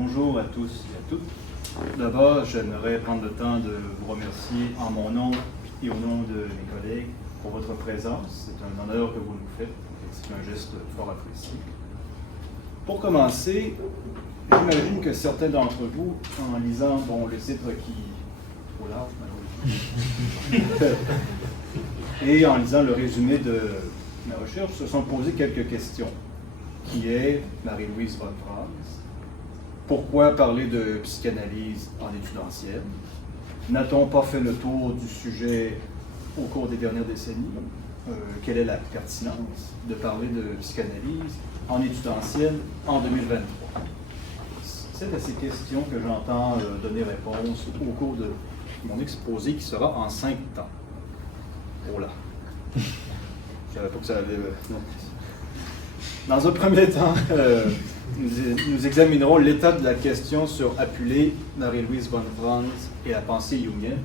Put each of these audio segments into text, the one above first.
Bonjour à tous et à toutes. D'abord, j'aimerais prendre le temps de vous remercier en mon nom et au nom de mes collègues pour votre présence. C'est un honneur que vous nous faites et c'est un geste fort apprécié. Pour commencer, j'imagine que certains d'entre vous, en lisant le titre qui est trop large, malheureusement, et en lisant le résumé de ma recherche, se sont posé quelques questions. Qui est Marie-Louise von Franz? Pourquoi parler de psychanalyse en études anciennes? N'a-t-on pas fait le tour du sujet au cours des dernières décennies? Quelle est la pertinence de parler de psychanalyse en études anciennes en 2023? C'est à ces questions que j'entends donner réponse au cours de mon exposé qui sera en 5 temps. Oh là! Je ne savais pas que ça allait... non. Dans un premier temps, nous examinerons l'état de la question sur Apulé, Marie-Louise von Franz et la pensée jungienne.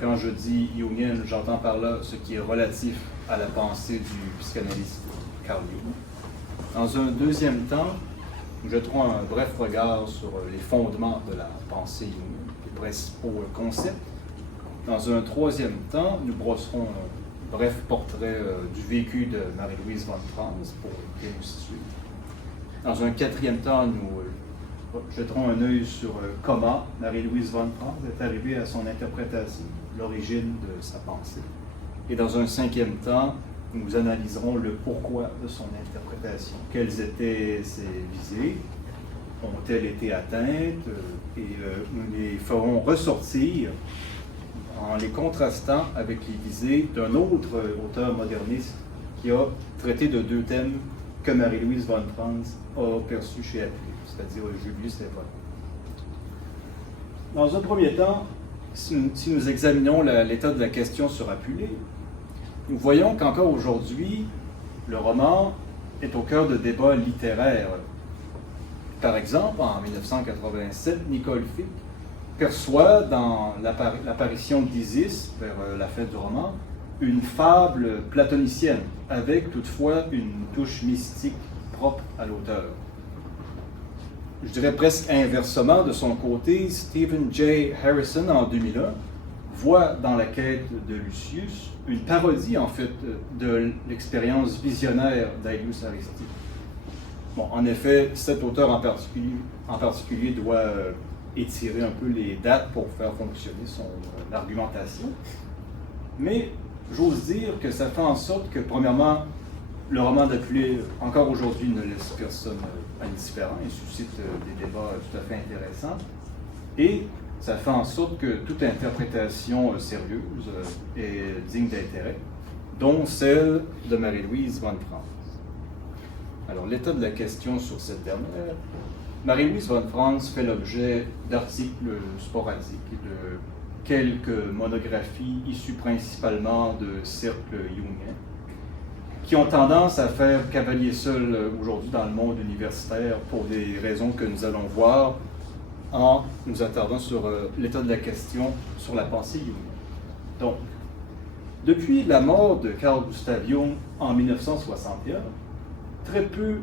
Quand je dis jungienne, j'entends par là ce qui est relatif à la pensée du psychanalyste Carl Jung. Dans un deuxième temps, nous jetterons un bref regard sur les fondements de la pensée jungienne, les principaux concepts. Dans un troisième temps, nous brosserons un bref portrait du vécu de Marie-Louise von Franz pour bien nous situer. Dans un quatrième temps, nous jetterons un œil sur comment Marie-Louise von Franz est arrivée à son interprétation, l'origine de sa pensée. Et dans un cinquième temps, nous analyserons le pourquoi de son interprétation. Quelles étaient ses visées? Ont-elles été atteintes? Et nous les ferons ressortir en les contrastant avec les visées d'un autre auteur moderniste qui a traité de 2 thèmes que Marie-Louise von Franz a perçus chez Apulé, c'est-à-dire Julius Evola. Dans un premier temps, si nous examinons l'état de la question sur Apulé, nous voyons qu'encore aujourd'hui, le roman est au cœur de débats littéraires. Par exemple, en 1987, Nicole Fick perçoit dans l'apparition d'Isis, vers la fin du roman, une fable platonicienne, avec toutefois une touche mystique propre à l'auteur. Je dirais presque inversement, de son côté, Stephen J. Harrison, en 2001, voit dans La quête de Lucius une parodie, en fait, de l'expérience visionnaire d'Aelius Aristique. Bon, en effet, cet auteur en particulier doit étirer un peu les dates pour faire fonctionner son argumentation. Mais j'ose dire que ça fait en sorte que, premièrement, le roman d'Apulé, encore aujourd'hui, ne laisse personne indifférent et suscite des débats tout à fait intéressants. Et ça fait en sorte que toute interprétation sérieuse est digne d'intérêt, dont celle de Marie-Louise von Franz. Alors, l'état de la question sur cette dernière, Marie-Louise von Franz fait l'objet d'articles sporadiques et de quelques monographies issues principalement de cercles jungiens, qui ont tendance à faire cavalier seul aujourd'hui dans le monde universitaire pour des raisons que nous allons voir en nous attardant sur l'état de la question sur la pensée jungienne. Donc, depuis la mort de Carl Gustav Jung en 1961, très peu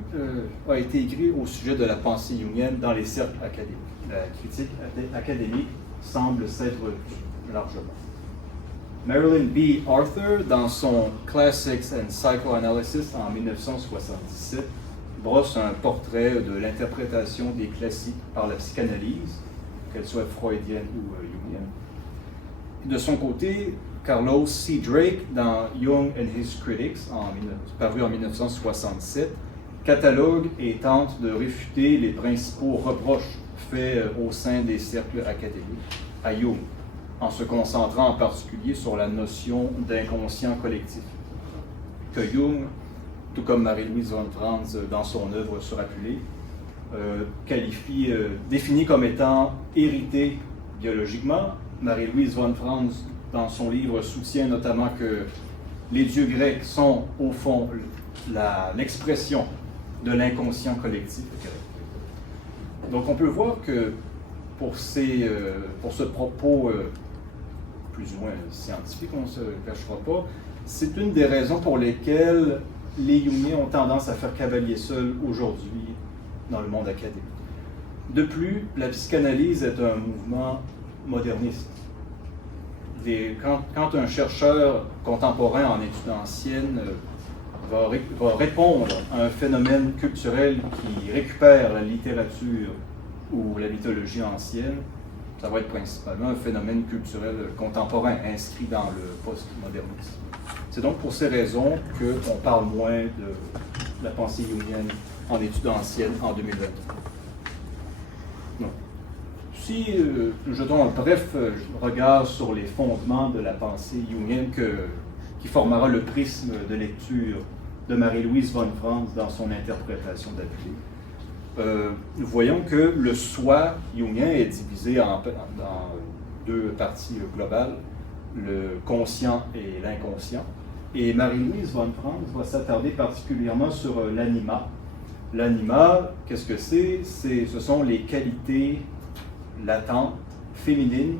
a été écrit au sujet de la pensée jungienne dans les cercles académiques. La critique académique semble s'être tue largement. Marilyn B. Arthur, dans son Classics and Psychoanalysis en 1977, brosse un portrait de l'interprétation des classiques par la psychanalyse, qu'elle soit freudienne ou jungienne. De son côté, Carlos C. Drake, dans Jung and His Critics, paru en 1967, catalogue et tente de réfuter les principaux reproches faits au sein des cercles académiques à Jung, en se concentrant en particulier sur la notion d'inconscient collectif, que Jung, tout comme Marie-Louise von Franz dans son œuvre sur Apulé, définit comme étant hérité biologiquement. Marie-Louise von Franz, dans son livre, soutient notamment que les dieux grecs sont, au fond, l'expression de l'inconscient collectif grec. Donc on peut voir que pour ce propos plus ou moins scientifique, on ne se cachera pas, c'est une des raisons pour lesquelles les Jungiens ont tendance à faire cavalier seul aujourd'hui dans le monde académique. De plus, la psychanalyse est un mouvement moderniste. Quand un chercheur contemporain en études anciennes va répondre à un phénomène culturel qui récupère la littérature ou la mythologie ancienne, ça va être principalement un phénomène culturel contemporain inscrit dans le postmodernisme. C'est donc pour ces raisons qu'on parle moins de la pensée jungienne en études anciennes en 2023. Donc, si nous jetons un bref regard sur les fondements de la pensée jungienne qui formera le prisme de lecture de Marie-Louise von Franz dans son interprétation d'Apulée, nous voyons que le soi jungien est divisé dans deux parties globales, le conscient et l'inconscient. Et Marie-Louise von Franz va s'attarder particulièrement sur l'anima. L'anima, qu'est-ce que c'est? Ce sont les qualités latentes, féminines,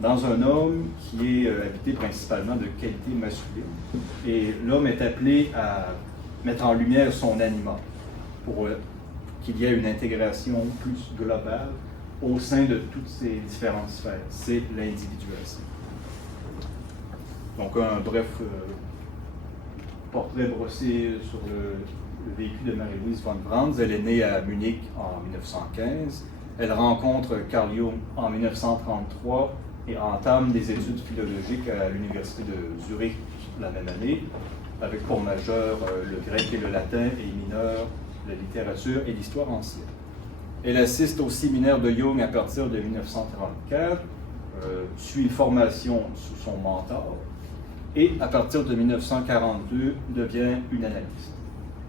dans un homme qui est habité principalement de qualités masculines. Et l'homme est appelé à mettre en lumière son anima pour qu'il y ait une intégration plus globale au sein de toutes ces différentes sphères. C'est l'individuation. Donc un bref portrait brossé sur le vécu de Marie-Louise von Franz. Elle est née à Munich en 1915. Elle rencontre Carl Jung en 1933 et entame des études philologiques à l'université de Zurich la même année, avec pour majeur le grec et le latin et mineur la littérature et l'histoire ancienne. Elle assiste au séminaire de Jung à partir de 1934, suit une formation sous son mentor et à partir de 1942 devient une analyste.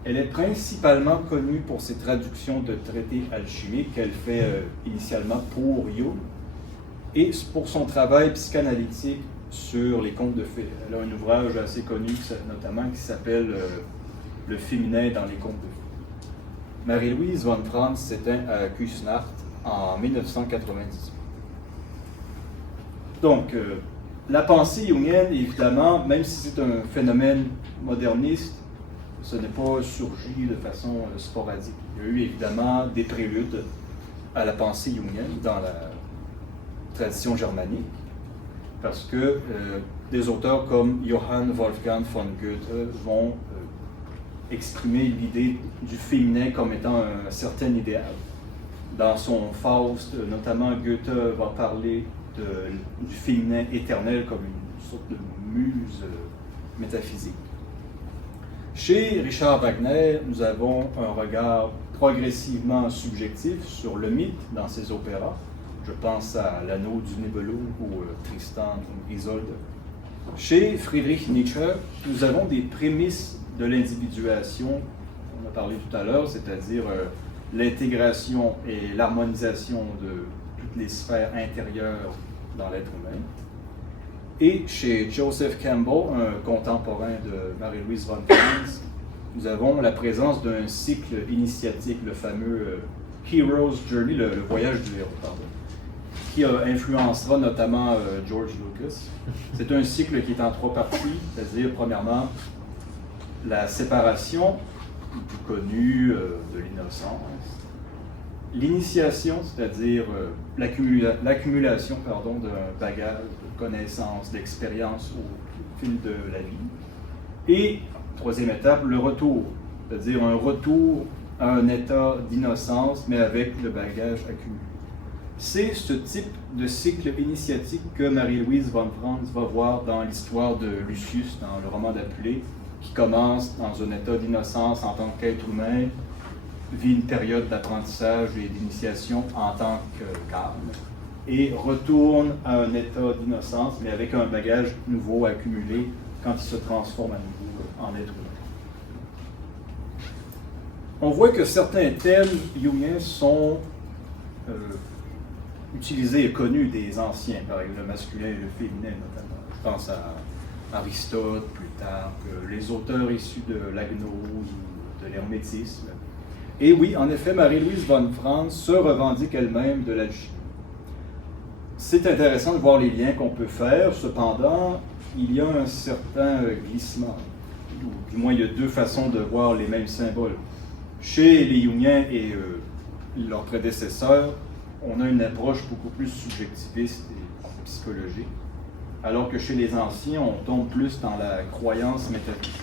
Elle est principalement connue pour ses traductions de traités alchimiques qu'elle fait initialement pour Jung et pour son travail psychanalytique sur les contes de fées. Elle a un ouvrage assez connu notamment qui s'appelle Le féminin dans les contes de fées. Marie-Louise von Franz s'éteint à Küsnacht en 1998. Donc, la pensée jungienne, évidemment, même si c'est un phénomène moderniste, ce n'est pas surgi de façon sporadique. Il y a eu évidemment des préludes à la pensée jungienne dans la tradition germanique, parce que des auteurs comme Johann Wolfgang von Goethe vont exprimer l'idée du féminin comme étant un certain idéal. Dans son Faust, notamment, Goethe va parler du féminin éternel comme une sorte de muse métaphysique. Chez Richard Wagner, nous avons un regard progressivement subjectif sur le mythe dans ses opéras. Je pense à L'Anneau du Nibelung ou Tristan ou Isolde. Chez Friedrich Nietzsche, nous avons des prémices de l'individuation, on a parlé tout à l'heure, c'est-à-dire l'intégration et l'harmonisation de toutes les sphères intérieures dans l'être humain. Et chez Joseph Campbell, un contemporain de Marie-Louise von Franz, nous avons la présence d'un cycle initiatique, le fameux Hero's Journey, le voyage du héros, pardon, qui influencera notamment George Lucas. C'est un cycle qui est en trois parties, c'est-à-dire, premièrement, la séparation, plus connue, de l'innocence, l'initiation, c'est-à-dire l'accumulation d'un bagage de connaissances, d'expériences au fil de la vie, et, troisième étape, le retour, c'est-à-dire un retour à un état d'innocence, mais avec le bagage accumulé. C'est ce type de cycle initiatique que Marie-Louise von Franz va voir dans l'histoire de Lucius, dans le roman d'Apulée, qui commence dans un état d'innocence en tant qu'être humain, vit une période d'apprentissage et d'initiation en tant que calme, et retourne à un état d'innocence, mais avec un bagage nouveau accumulé quand il se transforme à nouveau en être humain. On voit que certains thèmes jungiens sont utilisés et connus des anciens, par exemple le masculin et le féminin notamment. Je pense à Aristote, Plutarque, les auteurs issus de la gnose ou de l'hermétisme. Et oui, en effet, Marie-Louise von Franz se revendique elle-même de l'alchimie. C'est intéressant de voir les liens qu'on peut faire, cependant, il y a un certain glissement, ou du moins il y a deux façons de voir les mêmes symboles. Chez les Jungiens et leurs prédécesseurs, on a une approche beaucoup plus subjectiviste et psychologique, alors que chez les anciens, on tombe plus dans la croyance métaphysique.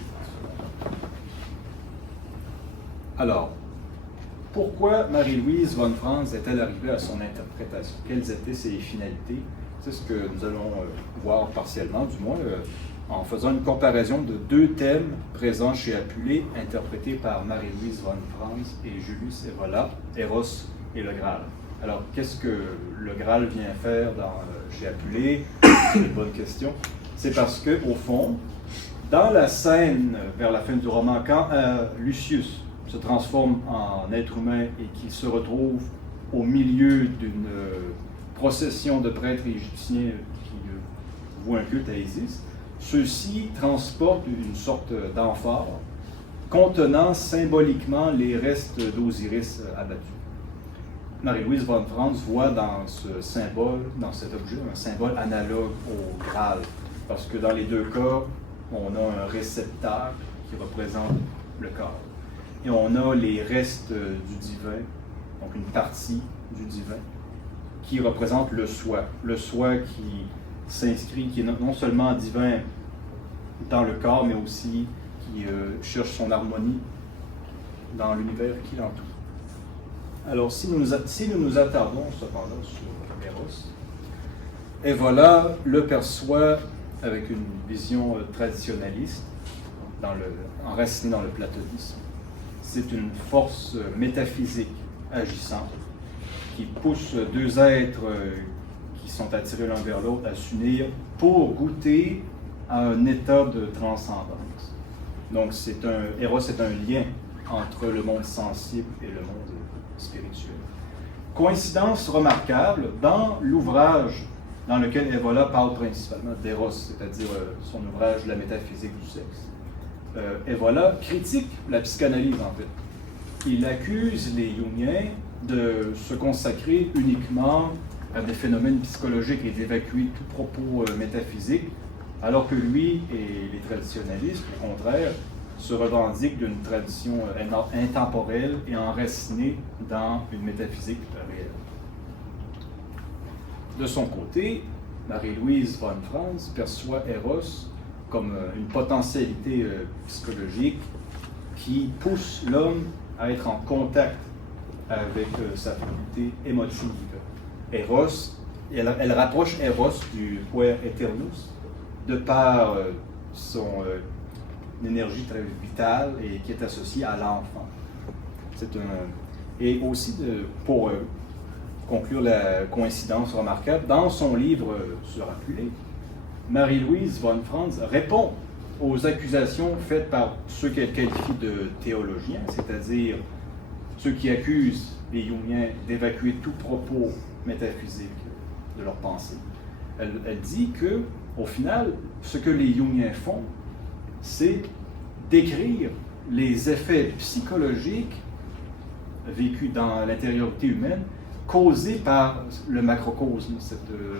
Alors, pourquoi Marie-Louise von Franz est-elle arrivée à son interprétation? Quelles étaient ses finalités? C'est ce que nous allons voir partiellement, du moins, en faisant une comparaison de deux thèmes présents chez Apulée, interprétés par Marie-Louise von Franz et Julius Evola, Eros et le Graal. Alors, qu'est-ce que le Graal vient faire chez Apulée? C'est une bonne question. C'est parce que, au fond, dans la scène vers la fin du roman, quand Lucius se transforme en être humain et qu'il se retrouve au milieu d'une procession de prêtres égyptiens qui vouent un culte à Isis, ceux-ci transportent une sorte d'amphore contenant symboliquement les restes d'Osiris abattus. Marie-Louise von Franz voit dans ce symbole, dans cet objet, un symbole analogue au Graal, parce que dans les deux cas, on a un réceptacle qui représente le corps. Et on a les restes du divin, donc une partie du divin, qui représente le soi qui s'inscrit, qui est non seulement divin dans le corps, mais aussi qui cherche son harmonie dans l'univers qui l'entoure. Alors, si nous nous attardons cependant sur Eros, Evola le perçoit avec une vision traditionnaliste, enracinée dans le platonisme. C'est une force métaphysique agissante qui pousse deux êtres qui sont attirés l'un vers l'autre à s'unir pour goûter à un état de transcendance. Donc, Eros est un lien entre le monde sensible et le monde spirituel. Coïncidence remarquable, dans l'ouvrage dans lequel Evola parle principalement d'Eros, c'est-à-dire son ouvrage La métaphysique du sexe, Evola critique la psychanalyse, en fait. Il accuse les Jungiens de se consacrer uniquement à des phénomènes psychologiques et d'évacuer tout propos métaphysique, alors que lui et les traditionalistes, au contraire, se revendiquent d'une tradition intemporelle et enracinée dans une métaphysique réelle. De son côté, Marie-Louise von Franz perçoit Eros comme une potentialité psychologique qui pousse l'homme à être en contact avec sa faculté émotive. Eros, elle rapproche Eros du puer aeternus de par son énergie très vitale et qui est associée à l'enfant. Et aussi, pour conclure la coïncidence remarquable, dans son livre sur Apulée, Marie-Louise von Franz répond aux accusations faites par ceux qu'elle qualifie de théologiens, c'est-à-dire ceux qui accusent les Jungiens d'évacuer tout propos métaphysique de leur pensée. Elle dit que, au final, ce que les Jungiens font, c'est décrire les effets psychologiques vécus dans l'intériorité humaine causés par le macrocosme, cette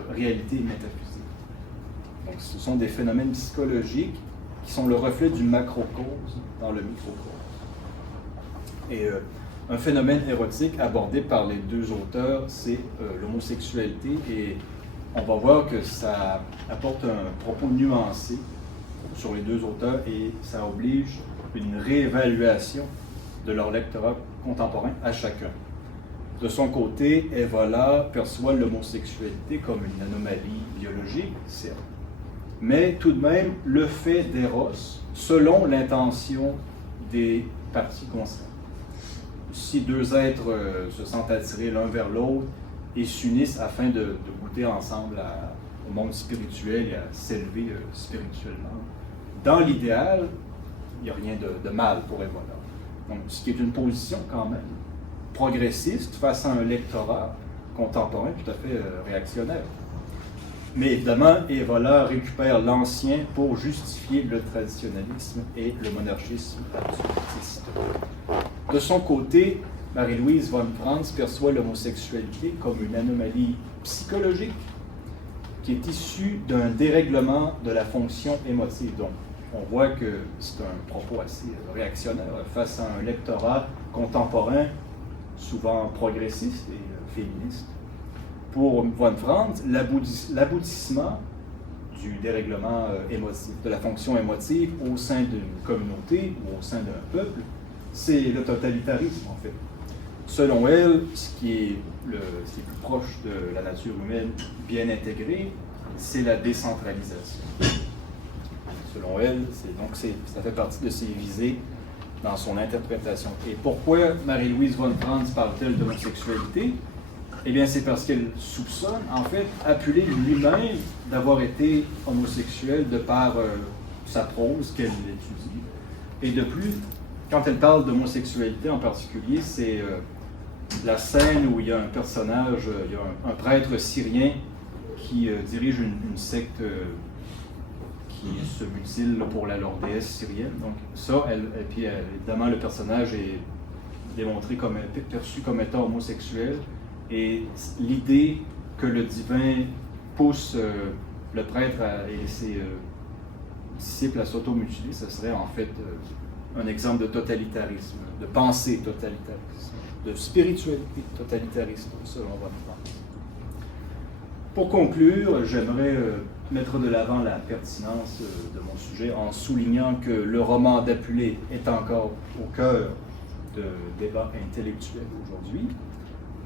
réalité métaphysique. Donc, ce sont des phénomènes psychologiques qui sont le reflet du macrocosme dans le microcosme. Et un phénomène érotique abordé par les deux auteurs, c'est l'homosexualité, et on va voir que ça apporte un propos nuancé sur les deux auteurs et ça oblige une réévaluation de leur lectorat contemporain à chacun. De son côté, Evola perçoit l'homosexualité comme une anomalie biologique, certes, mais tout de même le fait d'Eros selon l'intention des parties concernées. Si deux êtres se sentent attirés l'un vers l'autre et s'unissent afin de goûter ensemble au monde spirituel et à s'élever spirituellement, dans l'idéal, il n'y a rien de mal pour Evola. Donc, ce qui est une position quand même progressiste face à un lectorat contemporain tout à fait réactionnaire. Mais évidemment, Evola récupère l'ancien pour justifier le traditionnalisme et le monarchisme absolutiste. De son côté, Marie-Louise von Franz perçoit l'homosexualité comme une anomalie psychologique qui est issue d'un dérèglement de la fonction émotive. Donc, on voit que c'est un propos assez réactionnaire face à un lectorat contemporain souvent progressiste et féministe. Pour von Franz, l'aboutissement du dérèglement émotif, de la fonction émotive au sein d'une communauté ou au sein d'un peuple, c'est le totalitarisme, en fait. Selon elle, ce qui est plus proche de la nature humaine bien intégrée, c'est la décentralisation. Selon elle, ça fait partie de ses visées dans son interprétation. Et pourquoi Marie-Louise von Franz parle-t-elle d'homosexualité? Eh bien, c'est parce qu'elle soupçonne, en fait, Apuley lui-même d'avoir été homosexuel de par sa prose qu'elle étudie. Et de plus, quand elle parle d'homosexualité en particulier, c'est la scène où il y a un personnage, il y a un prêtre syrien qui dirige une secte qui se mutile pour la leur déesse syrienne. Donc ça, et puis évidemment, le personnage est démontré perçu comme étant homosexuel. Et l'idée que le divin pousse le prêtre et ses disciples à s'automutiler, ce serait en fait un exemple de totalitarisme, de pensée totalitarisme, de spiritualité totalitarisme, selon von Franz. Pour conclure, j'aimerais mettre de l'avant la pertinence de mon sujet en soulignant que le roman d'Apuley est encore au cœur de débats intellectuels aujourd'hui.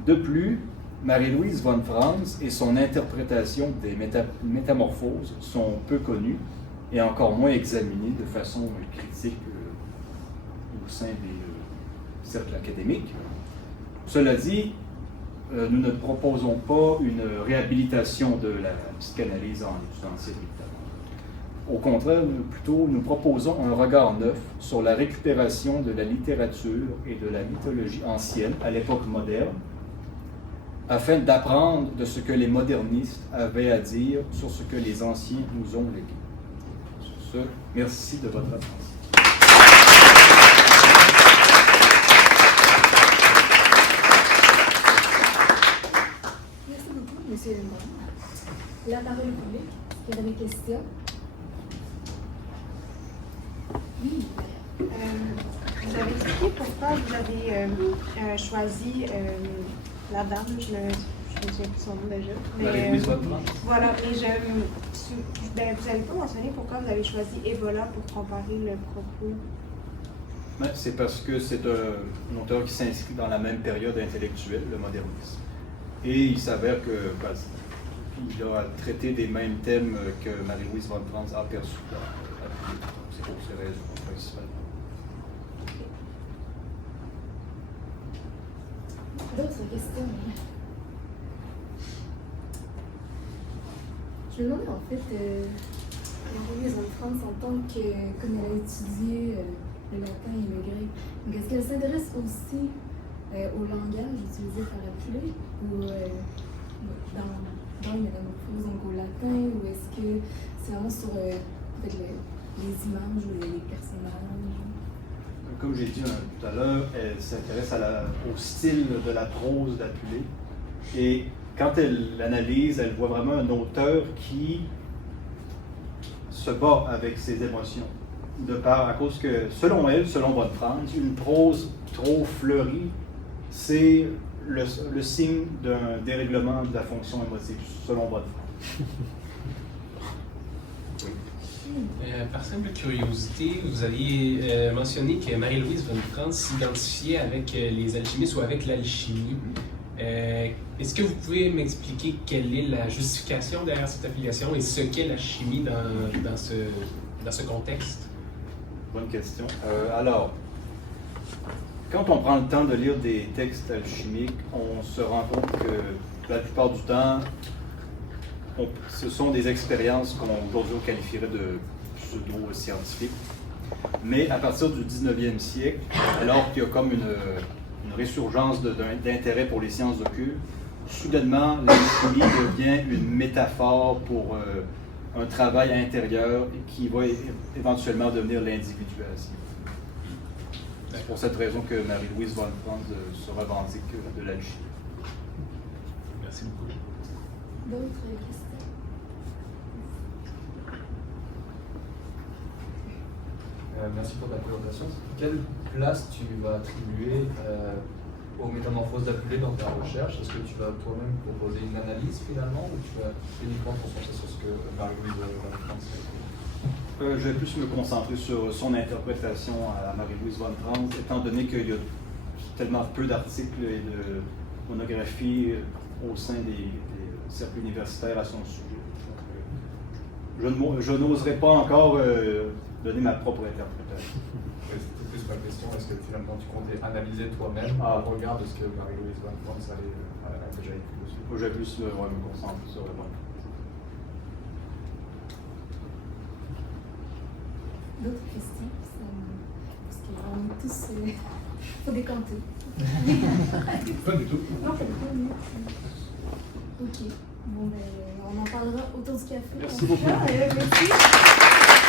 De plus, Marie-Louise von Franz et son interprétation des métamorphoses sont peu connues et encore moins examinées de façon critique au sein des cercles académiques. Cela dit, nous ne proposons pas une réhabilitation de la psychanalyse en étudiant ces livres. Au contraire, nous proposons un regard neuf sur la récupération de la littérature et de la mythologie ancienne à l'époque moderne, afin d'apprendre de ce que les modernistes avaient à dire sur ce que les anciens nous ont légué. Sur ce, merci de votre attention. Merci beaucoup, M. Lemon. La parole est publique. Est-ce qu'il y a des questions? Oui. Vous avez expliqué pourquoi vous avez choisi la dame, je ne sais plus son nom déjà. Marie-Louise von Franz. Voilà, mais vous n'avez pas mentionné pourquoi vous avez choisi Evola pour comparer le propos. C'est parce que c'est un auteur qui s'inscrit dans la même période intellectuelle, le modernisme. Et il s'avère qu'il a traité des mêmes thèmes que Marie-Louise von Franz a perçus. C'est pour ces raisons principalement. D'autres questions? Je me demandais en fait, Marie-Louise von Franz, en tant que, comme elle a étudié le latin et le grec, donc est-ce qu'elle s'intéresse aussi au langage utilisé par Apuley ou dans les métamorphoses, donc au latin, ou est-ce que c'est vraiment sur les images ou les personnages? Comme j'ai dit tout à l'heure, elle s'intéresse au style de la prose d'Apuley. Et quand elle l'analyse, elle voit vraiment un auteur qui se bat avec ses émotions. À cause que, selon elle, selon von Franz, une prose trop fleurie, c'est le signe d'un dérèglement de la fonction émotive, selon von Franz. Par simple curiosité, vous aviez mentionné que Marie-Louise von Franz s'identifiait avec les alchimistes ou avec l'alchimie. Est-ce que vous pouvez m'expliquer quelle est la justification derrière cette affiliation et ce qu'est la chimie dans ce contexte? Bonne question. Alors, quand on prend le temps de lire des textes alchimiques, on se rend compte que la plupart du temps, ce sont des expériences qu'on aujourd'hui qualifierait de pseudo-scientifiques. Mais à partir du 19e siècle, alors qu'il y a comme une résurgence d'intérêt pour les sciences occultes, soudainement, l'alchimie devient une métaphore pour un travail intérieur qui va éventuellement devenir l'individuation. C'est pour cette raison que Marie-Louise von Franz se revendique de l'alchimie. Merci beaucoup. D'autres questions? Merci pour ta présentation. Quelle place tu vas attribuer aux métamorphoses d'Apulée dans ta recherche? Est-ce que tu vas toi-même proposer une analyse finalement ou tu vas uniquement te concentrer sur ce que Marie-Louise von Franz a fait? Je vais plus me concentrer sur son interprétation à Marie-Louise von Franz, étant donné qu'il y a tellement peu d'articles et de monographie au sein des cercles universitaires à son sujet. Donc, je n'oserais pas encore donner ma propre interprétation. C'était plus ma question, est-ce que finalement tu comptais analyser toi-même au regard de ce que Marie-Louise von Franz a déjà écrit dessus? Je vais plus me concentrer sur le monde. D'autres questions? Parce qu'on est tous... faut décanter. Pas du tout. Non, pas du tout. Ok. Bon, ben, on en parlera autour du café. Merci beaucoup. Merci.